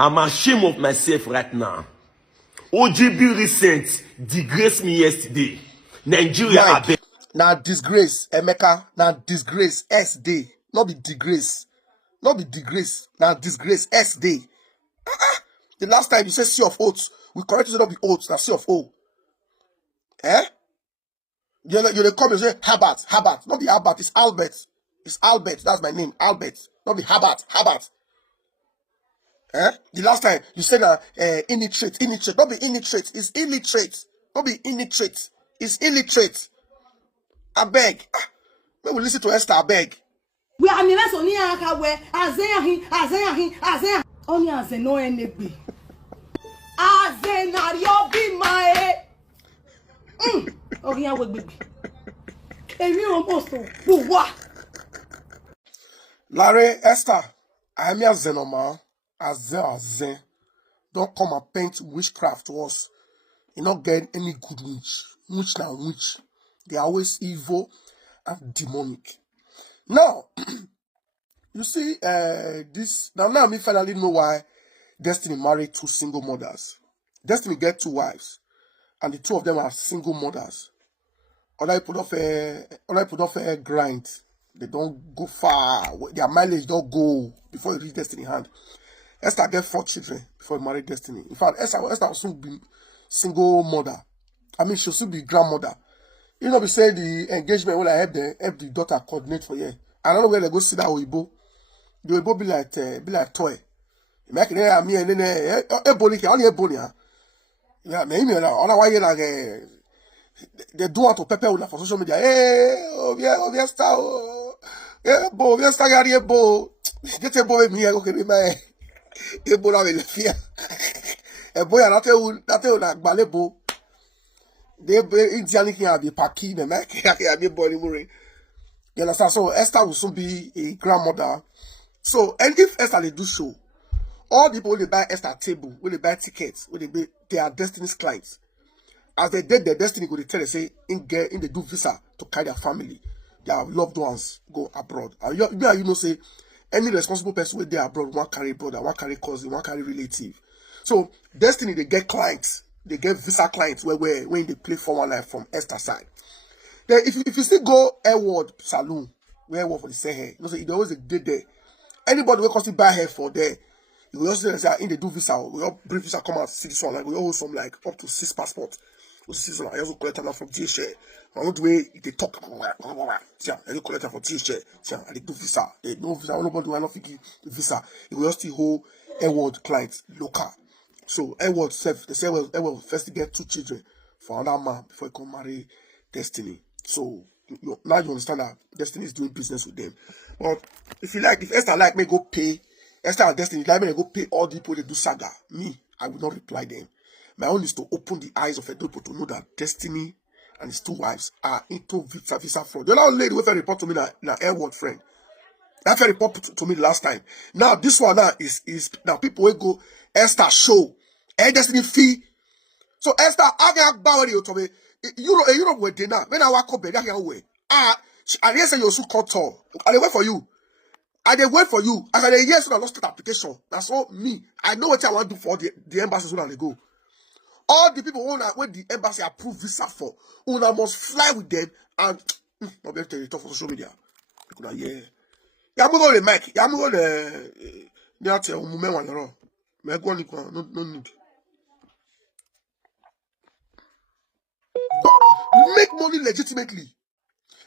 I'm ashamed of myself right now. OGB recent disgraced me yesterday. Nigeria, I beg. Now disgrace, Emeka. Now disgrace, S-Day. Not be disgrace. Not be disgrace. Now disgrace, S-Day. The last time you said C of oats, we corrected it not be oats, now C of O. Eh? You come and say Herbert. Not be Albert, it's Albert. It's Albert, that's my name, Albert. Not be Herbert. Eh? The last time you said illiterate. Not be illiterate, it's illiterate. Not be illiterate, it's illiterate. I beg. When we listen to Esther, I beg. We are Minas only where Azeahin. Only Azeno NB. Azenario be my. Oh, yeah, would be. And you almost what? Larry, Esther, I am your Zenoma. Aze. Don't come and paint witchcraft to us. You not get any good witch. Witch now witch. They are always evil and demonic. Now, you see, this now me finally know why Destiny married 2 single mothers. Destiny get 2 wives, and the 2 of them are single mothers. Or I put off a grind. They don't go far. Their mileage don't go before you reach Destiny hand. Esther get 4 children before he married Destiny. In fact, Esther will soon be single mother. I mean, she'll soon be grandmother. You know, we say the engagement when I help the daughter coordinate for you. I don't know where they go see that Oibo. The Oibo be like toy. Make it me and then Ebony, only Ebony. Yeah, maybe otherwise like they do want to pepper for social media. Hey, oh, star. Yeah, bo, star gari bo. Get a boy me, okay, my Ebo na le fear. Ebo ya na te na gbalebo. They Indian can be paki, the Mac, can be boy anymore. You understand? So Esther will soon be a grandmother. So, and if Esther they do so, all the people they buy Esther table, when they buy tickets, they are Destiny's clients. As they did their Destiny, go they tell they say in they do visa to carry their family, their loved ones go abroad. And you know say any responsible person with their abroad, one carry brother, one carry cousin, one carry relative. So Destiny they get clients. They get visa clients when they play for one life from Esther side. Then if you still go Airward Saloon, where Airward for the same hair, you know, so it always did there. Anybody will constantly buy hair for there. You will also say in they do visa, we all bring visa come out see this one, like we all hold some like up to 6 passports. I also collect them from DHL. I want the way they talk. See, I do collect them from DHL. See, I do visa. They no visa. Nobody will not give visa. You will still hold Airward clients local. So Edward self, they say Edward first get 2 children for another man before he can marry Destiny. So now you understand that Destiny is doing business with them. But if Esther like me go pay, Esther and Destiny like me go pay all the people they do saga. Me, I will not reply them. My own is to open the eyes of a people to know that Destiny and his 2 wives are into visa fraud. The other lady who report to me na Edward friend. That report to me last time. Now this one now is now people will go Esther show. Destiny fee. So Esther, I can buy you to me. Europe were dinner. When I walk up, I can wait. I didn't say you're so called tall. I wait for you. I wait for you. I said yes, I lost the application. That's all me. I know what I want to do for the embassies when they go. All the people when the embassy approve visa for, una must fly with them and not be able to talk for social media. Because yeah. I'm going to make. I'm going to no need. Make money legitimately.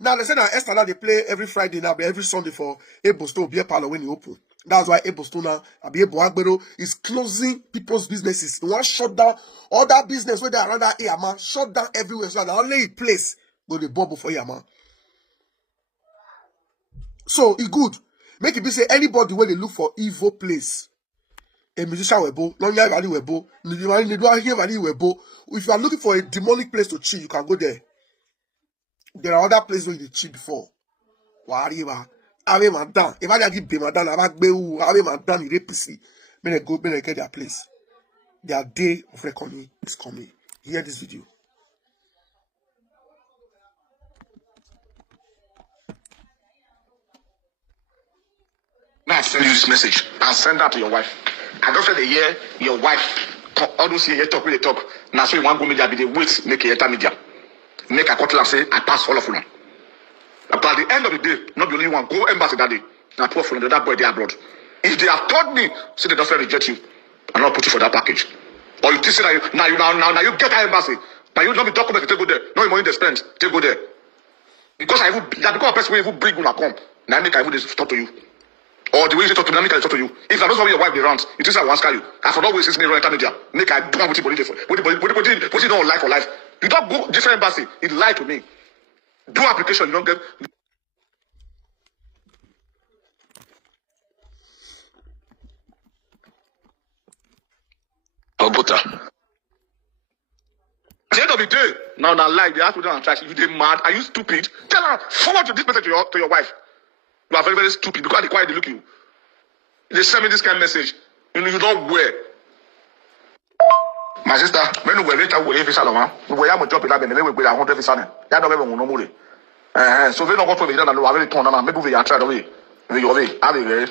Now they say that Esther now they play every Friday now, every Sunday for Ebostone beer parlor when you open. That's why Ebostone now Ebagua is closing people's businesses. They want shut down all that business where they are around that area, man. Shut down everywhere so that only a place go the bubble for you, man. So it good. Make it be say anybody when they look for evil place. A musician webo, non-young value webo, if you are looking for a demonic place to chill, you can go there. There are other places where you chill before. Wariwa, Ave Madan. If I give Bemadan, Ave Madan, you APC. When they go, when they get their place. Their day of reckoning is coming. Hear this video. Now send you this message and send that to your wife. I don't say the year your wife, all those years talk, really talk. Now, so you want to go media, be the wait, make a media. Make a cutler say, I pass all of them. But at the end of the day, not the only one, go embassy that day. Now, poor from the other boy, they abroad. If they have told me, say they don't reject you, and not put you for that package. Or you say that now you get that embassy. Now you don't be document to take go there. No money they spend, take go there. Because I even that because a person will even bring when I come. Now I make I even talk to you. Or the way you talk to me, I make I talk to you. If I don't know where your wife be around, it is I want you. I for not waste me right media. Make I do what you believe for. What you don't life for life. You don't go different embassy. It lie to me. Do application, you don't get. Ogota. At the end of the day, now lie, they have to do and trash. You they mad? Are you stupid? Tell her, forward this message to your wife. You are very, very stupid because they quiet, they look you. They send me this kind of message. You don't wear. My sister, when we later we visa long, we have a job in that, and we will 100 visa. That don't even no more. So we don't go to the and we very turn on. Maybe we are trying away. We away. Have it.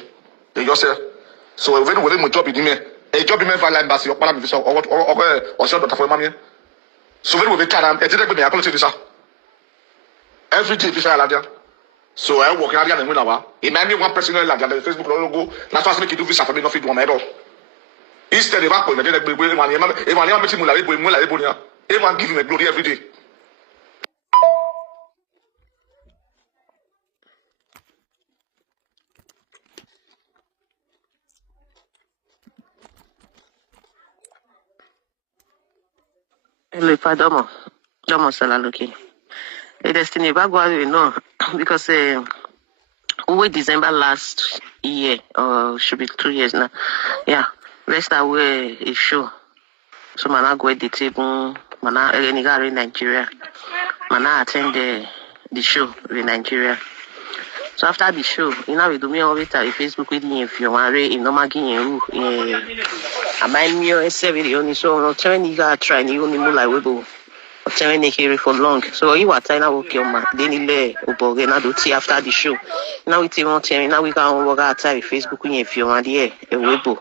They just say. So when we have a job in me, a job in me for embassy or Panama visa or send for money. So when we try and it's like we are calling visa. Every day visa like that. So I work out and win our. It might be one person like that. Facebook logo. Not fast make you do visa for me. Not fit one at all. Instead of that, everyone give him a glory every day. Hello, Padomo. Domo Salaluki. The destiny Ebagua, you know, because we December last year, or should be 2 years now. Yeah, rest away is show. So man, I go at the table. Man, I in Nigeria. Man, I attend the show in Nigeria. So after the show, you know, we do me always tell Facebook with you if you want to, if no making you, I mind me or say video only so no tell you gotta try you only more like we go. Tell me here for long. So you are trying to work your man. Then you lay uboge na do tea after the show. Now we tell me now we can work outside Facebook if you want here a webo.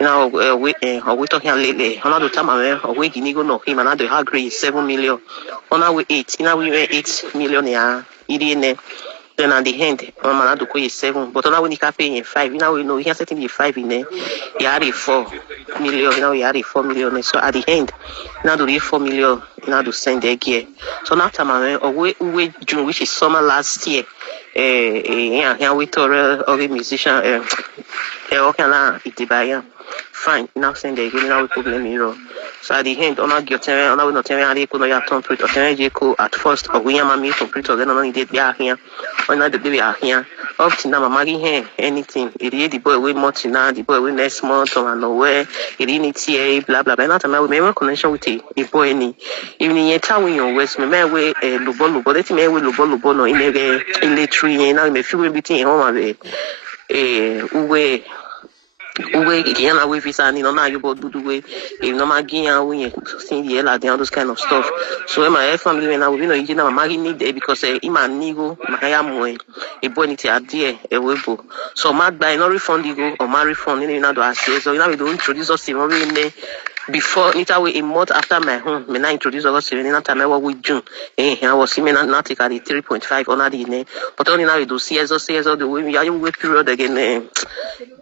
Now we talking lately. Another time I we gini go no him another agree 7 million. On our 8. Now we 8 million yeah. Then at the end, man to pay 7. But now when you can pay 5, now we know he has setting the 5 in there. He had a 4 million. Now he had a 4 million. So at the end, now to reach 4 million, now to send the gear. So now time we June, which is summer last year. Here we told a musician. Fine, now send the gear. Now we problem hero. So at the end, on our get on our not telling how they could not complete or tell at first or we are me complete or then only did here. Or not the baby are here. Up to now, I'm here anything. It is the boy with much now, the boy with next month or nowhere. It is TA, blah blah blah. Not a man with my connection with the boy any. Even in your town in your west, my man way Lubo, but let me with Lubo no in the tree and I'm a few between home away. Uwe Giana with his and no you both do way if no Magian win seeing the all those kind of stuff. So my family when I will know you know Maggie need there because Iman Nigo Mahayam a bonity idea a webo. So mad by no refund you or my refund in another as so you know we don't introduce us in there before a month after my home, when I introduced us in that time I was with June. I was seeing not take at 3.5 on that in but only now we do CS or the way we are wait period again.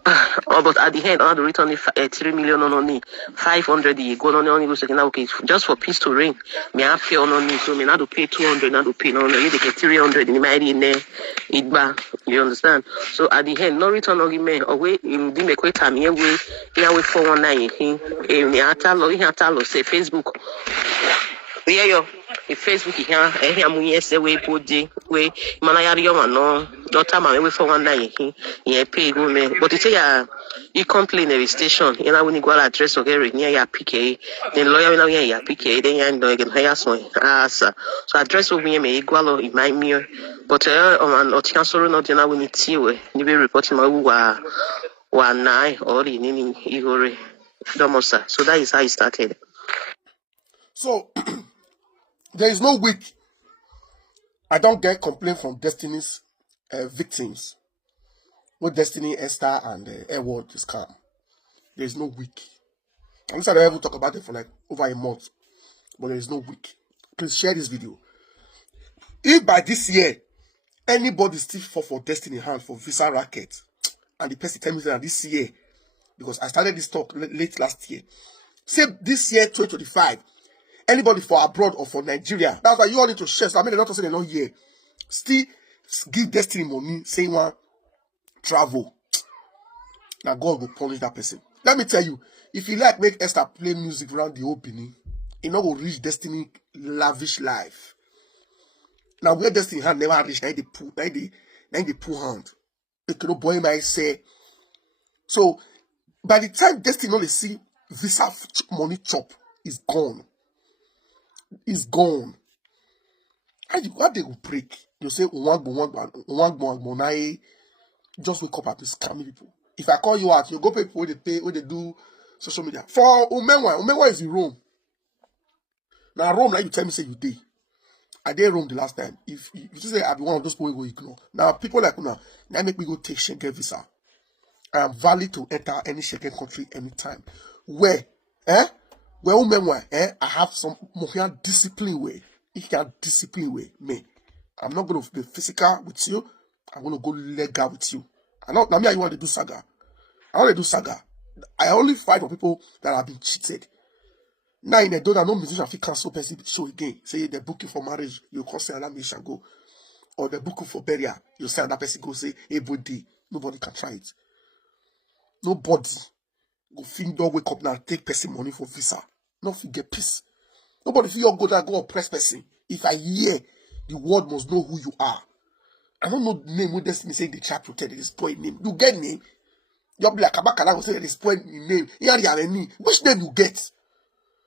But at the end, I had to return 3 million on only 500. You go on only go second. Okay, just for peace to reign, me have pay on only so me not to pay 200, not to pay no. You get 300 in my in there. You understand? So at the end, no return argument. Away in the make time here we 419. Say Facebook. Yeah, yo. If Facebook here, I'm yes away put way manayari no. Not time I wait for 119. Yeah, pay go me. But you say you complain every station. You know when you go address or get near your PK, then lawyer will hear your PK. Then you know you can hire someone. So address will be me equal in my mirror. But on or cancel not you know when it's you. You be reporting my 19 or in Igor. So that is how it started. So there is no week I don't get complaint from Destiny's victims. With Destiny, Esther, and Edward is calm. There is no week. I'm sorry I ever talk about it for like over a month, but there is no week. Please share this video. If by this year anybody still fall for destiny hand for visa racket, and the person tell me that this year, because I started this talk late last year, say this year 2025, anybody for abroad or for Nigeria, that's why you all need to share. So I mean, they're not saying they're not here. Still give destiny money, saying one travel. Now God will punish that person. Let me tell you, if you like make Esther play music around the opening, you know, will reach destiny lavish life. Now where destiny hand never reach, now they pull hand. They can boy might say. So by the time destiny only see visa money chop is gone. Is gone. And what they will break, you say one just wake up and be scamming people. If I call you out, you go pay people where they do social media. For Umenwa is in Rome. Now Rome, like you tell me say you did. I did Rome the last time. If you say I be one of those people who go ignore. Now people like now make me go take Schengen visa. I am valid to enter any Schengen country anytime. Where Umenwa, I have some more discipline way. If you can discipline way, me. I'm not gonna be physical with you. I'm gonna go legal with you. I know now me, I want to do saga. I want to do saga. I only fight for people that have been cheated. Now in the door, no musician fit cancel person show again. Say they book you for marriage, you can't say another musician go. Or they book you for burial, you say another person go say everybody. Nobody can try it. Nobody go fin don't wake up now and take person money for visa. No fit get peace. Nobody feel go there go oppress person. If I hear the world must know who you are. I don't know the name with destiny saying they try to protect this spoil name. You get name. You'll be like Kabakala will say they spoil name. Here they have a name. Which name you get?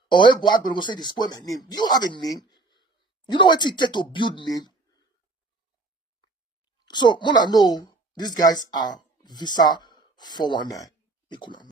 Or a boy will say they spoil my name. Do you have a name? You know what it takes to build name? So Mona know these guys are visa 419.